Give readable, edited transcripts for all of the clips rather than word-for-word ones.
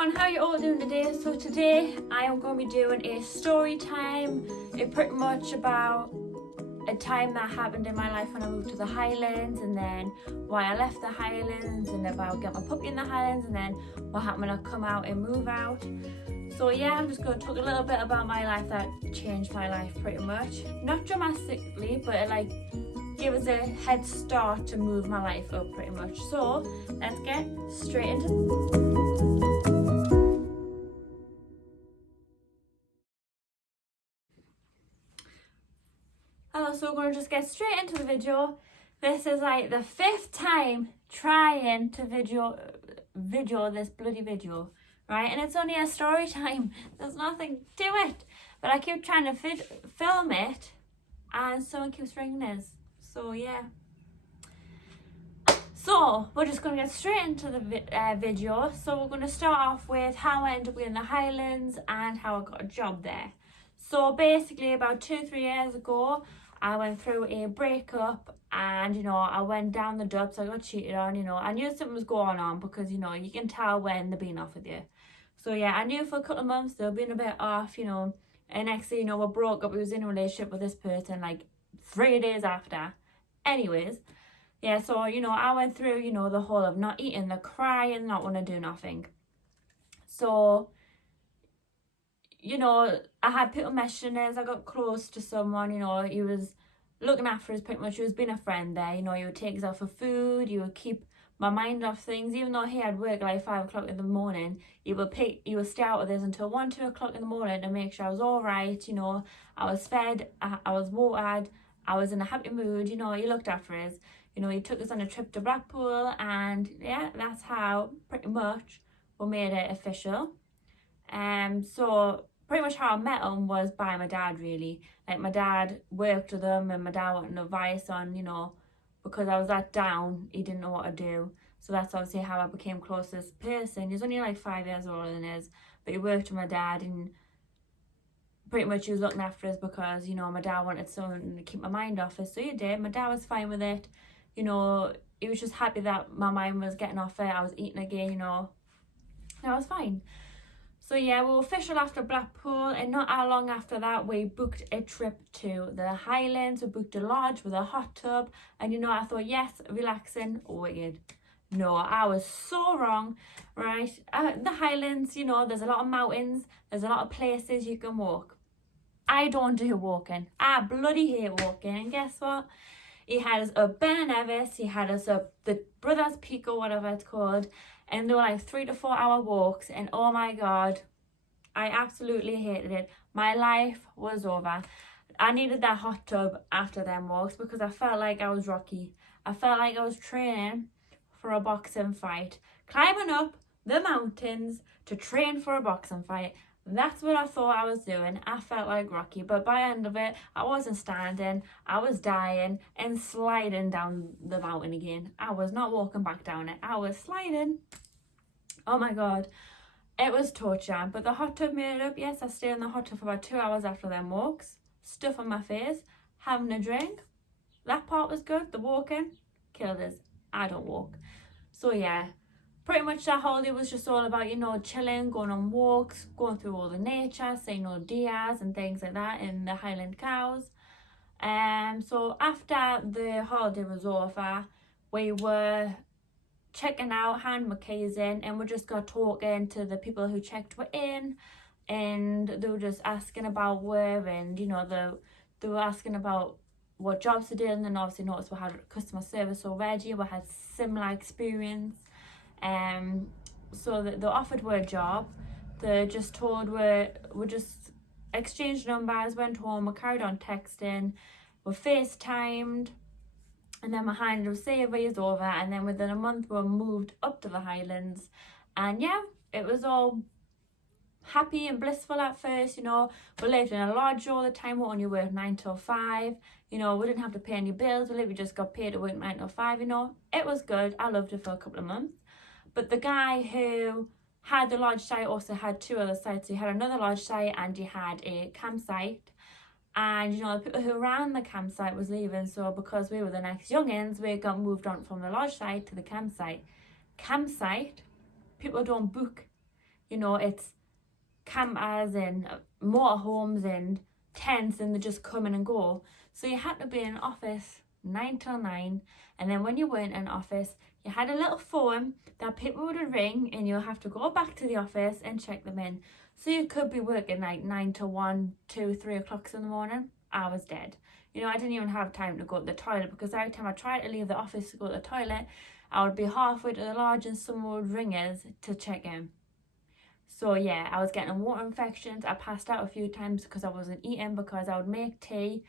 everyone, how you all doing today? So today I am going to be doing a story time. It's pretty much about a time that happened in my life when I moved to the Highlands, and then why I left the Highlands, and about getting my puppy in the Highlands, and then what happened when I come out and move out. So yeah, I'm just going to talk a little bit about my life that changed my life pretty much. Not dramatically, but it like gave us a head start to move my life up pretty much. So let's get straight into Hello, so we're going to just get straight into the video. This is like the 5th time trying to video this bloody video, right? And it's only a story time. There's nothing to it. But I keep trying to film it and someone keeps ringing us. So yeah. So we're just going to get straight into the video. So we're going to start off with how I ended up in the Highlands and how I got a job there. So basically about 2-3 years ago, I went through a breakup and, I went down the dubs. I got cheated on, I knew something was going on because, you can tell when they're being off with you. So yeah, I knew for a couple of months they were being a bit off, and next thing you know, we broke up. We was in a relationship with this person like 3 days after. Anyways, yeah, so, I went through, the whole of not eating, the crying, not want to do nothing. So, I had people messaging us. I got close to someone, he was looking after us pretty much. He was being a friend there, he would take us out for food, he would keep my mind off things. Even though he had work like 5 o'clock in the morning, he would stay out with us until 1-2 o'clock in the morning to make sure I was all right, I was fed, I was watered, I was in a happy mood, he looked after us. He took us on a trip to Blackpool, and yeah, that's how pretty much we made it official. So pretty much how I met him was by my dad, really. Like, my dad worked with him, and my dad wanted advice on, because I was that down, he didn't know what to do. So that's obviously how I became closest person. He's only like 5 years older than us, but he worked with my dad, and pretty much he was looking after us because, my dad wanted someone to keep my mind off us. So he did. My dad was fine with it. He was just happy that my mind was getting off it. I was eating again, I was fine. So yeah, we were official after Blackpool, and not how long after that we booked a trip to the Highlands. We booked a lodge with a hot tub, and I thought, yes, relaxing. Oh, wicked. No, I was so wrong, right? The Highlands, there's a lot of mountains, there's a lot of places you can walk. I don't do walking. I bloody hate walking, and guess what? He had us up Ben Nevis, he had us up the Brothers Peak or whatever it's called, and they were like 3 to 4 hour walks, and oh my god, I absolutely hated it. My life was over. I needed that hot tub after them walks because I felt like I was Rocky. I felt like I was training for a boxing fight, climbing up the mountains to train for a boxing fight. That's what I thought I was doing. I felt like Rocky, but by the end of it, I wasn't standing, I was dying and sliding down the mountain again. I was not walking back down it, I was sliding. Oh my god, it was torture. But the hot tub made it up. Yes, I stayed in the hot tub for about 2 hours after them walks, stuff on my face, having a drink. That part was good. The walking killed us. I don't walk. So yeah, pretty much that holiday was just all about, chilling, going on walks, going through all the nature, seeing all deers and things like that, and the Highland cows. So after the holiday was over, we were checking out, hand my keys in, and we just got talking to the people who checked were in, and they were just asking about where, and they were asking about what jobs they did, and then obviously noticed we had customer service already, we had similar experience. So they offered her a job. They just told we just exchanged numbers, went home, we carried on texting, we FaceTimed, and then my hand was saved over, and then within a month we moved up to the Highlands. And yeah, it was all happy and blissful at first. We lived in a lodge all the time. We only worked 9 till 5. We didn't have to pay any bills. We just got paid to work 9 till 5. It was good. I loved it for a couple of months. But the guy who had the lodge site also had 2 other sites. He had another lodge site and he had a campsite. And the people who ran the campsite was leaving, so because we were the next youngins, we got moved on from the lodge site to the campsite. Campsite, people don't book. you know, it's campers and motorhomes and tents, and they just come in and go. So you had to be in an office 9 till 9, and then when you weren't in office, you had a little phone that people would ring, and you'll have to go back to the office and check them in. So you could be working like 9 to 1, 2, 3 o'clock in the morning. I was dead. You know, I didn't even have time to go to the toilet, because every time I tried to leave the office to go to the toilet, I would be halfway to the lodge and someone would ring us to check in. So yeah, I was getting water infections. I passed out a few times because I wasn't eating, because I would make tea.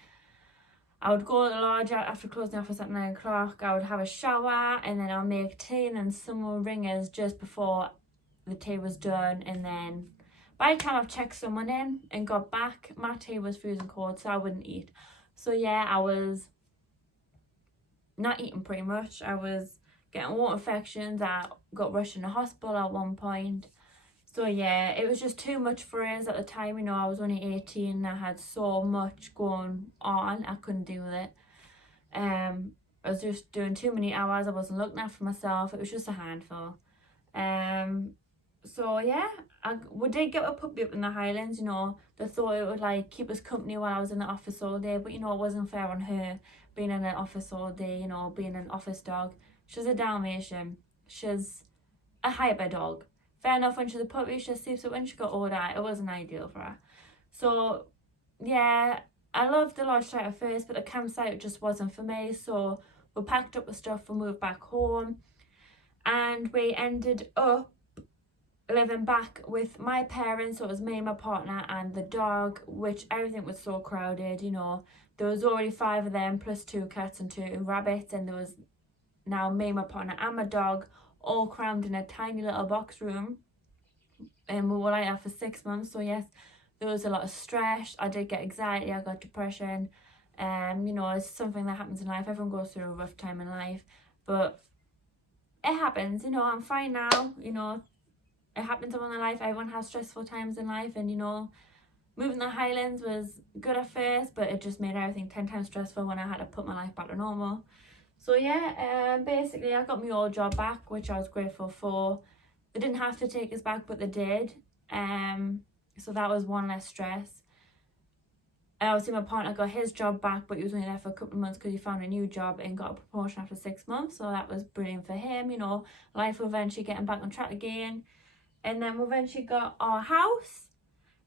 I would go to the lodge after closing the office at 9 o'clock. I would have a shower, and then I'll make tea, and then someone would ring us just before the tea was done. And then by the time I've checked someone in and got back, my tea was freezing cold, so I wouldn't eat. So yeah, I was not eating pretty much. I was getting water infections. I got rushed in the hospital at one point. So yeah, it was just too much for us at the time. You know, I was only 18 and I had so much going on. I couldn't deal with it. I was just doing too many hours. I wasn't looking after myself. It was just a handful. So yeah, we did get a puppy up in the Highlands. You know, they thought it would like keep us company while I was in the office all day, but you know, it wasn't fair on her being in the office all day, you know, being an office dog. She's a Dalmatian. She's a hyper dog. Fair enough, when she's a puppy, she sleeps, but when she got older, it wasn't ideal for her. So yeah, I loved the lodge site at first, but the campsite just wasn't for me. So we packed up the stuff and moved back home, and we ended up living back with my parents. So it was me, my partner, and the dog, which everything was so crowded. You know, there was already 5 of them plus 2 cats and 2 rabbits, and there was now me, my partner, and my dog all crammed in a tiny little box room. And we were like that for 6 months. So yes, there was a lot of stress. I did get anxiety, I got depression. You know, it's something that happens in life. Everyone goes through a rough time in life, but it happens. You know, I'm fine now. You know, it happens in my life. Everyone has stressful times in life, and you know, moving to the Highlands was good at first, but it just made everything 10 times stressful when I had to put my life back to normal. So yeah, basically I got my old job back, which I was grateful for. They didn't have to take us back, but they did. So that was one less stress. Obviously my partner got his job back, but he was only there for a couple of months because he found a new job and got a promotion after 6 months. So that was brilliant for him. You know, life will eventually getting back on track again. And then we eventually got our house,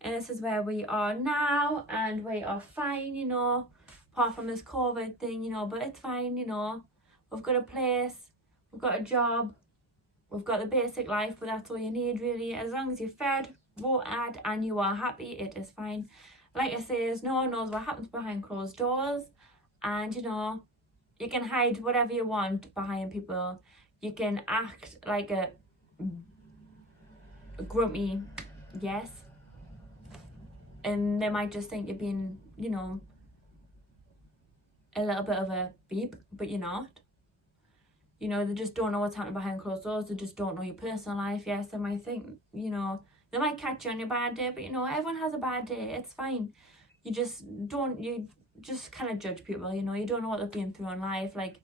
and this is where we are now, and we are fine, you know, apart from this COVID thing, you know, but it's fine, you know. We've got a place, we've got a job, we've got the basic life, but that's all you need really. As long as you're fed, watered, and you are happy, it is fine. Like I say, no one knows what happens behind closed doors, and you know, you can hide whatever you want behind people. You can act like a grumpy yes, and they might just think you're being, you know, a little bit of a beep, but you're not. You know, they just don't know what's happening behind closed doors. They just don't know your personal life. Yes, they might think, you know, they might catch you on your bad day, but you know, everyone has a bad day. It's fine. You just kind of judge people, you know. You don't know what they've been through in life. Like,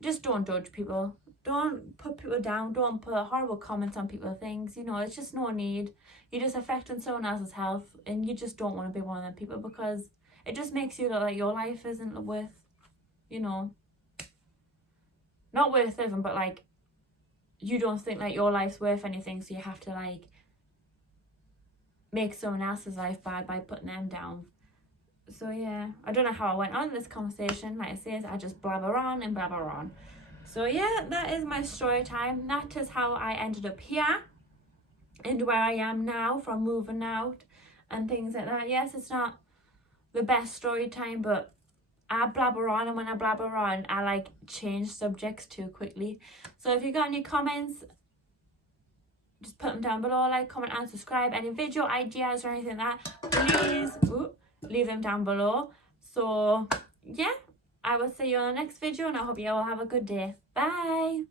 just don't judge people. Don't put people down. Don't put horrible comments on people's things. You know, it's just no need. You're just affecting someone else's health, and you just don't want to be one of them people, because it just makes you look like your life isn't worth, you know, not worth living, but like, you don't think like your life's worth anything, so you have to like make someone else's life bad by putting them down. So yeah, I don't know how I went on this conversation. Like I said, I just blabber on and blabber on. So yeah, that is my story time. That is how I ended up here and where I am now from moving out and things like that. Yes, it's not the best story time, but I blabber on, and when I blabber on, I like change subjects too quickly. So if you got any comments, just put them down below. Like, comment, and subscribe. Any video ideas or anything like that, please leave them down below. So yeah, I will see you on the next video, and I hope you all have a good day. Bye.